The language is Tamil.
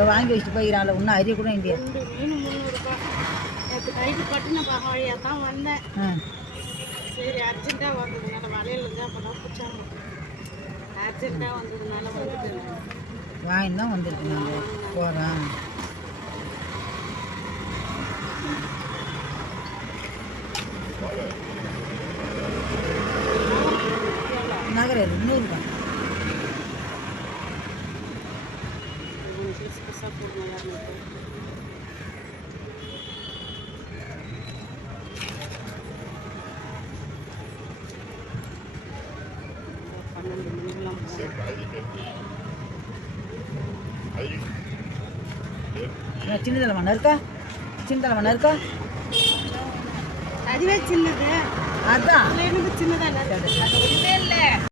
இதை வாங்கி வச்சுட்டு போயிடறான்ல, இன்னும் அரிய கூட இல்லையா? மீன் 300 நேற்று நைட்டு பட்டின வழியாக தான் வந்தேன். சரி அர்ஜென்ட்டாக வந்ததுனால வலையில் இருந்து அப்போ தான் பிடிச்சாங்க. அர்ஜென்ட்டாக வந்ததுனால வந்துட்டு வாங்கி தான் வந்துருக்கு. நாங்கள் போகிறோம். நகர 200 தான். சின்னதில் மண்ணா இருக்கா? சின்னதில் மண்ணா இருக்கா? அதுவே சின்னது. அதான் சின்னதாக இல்லை.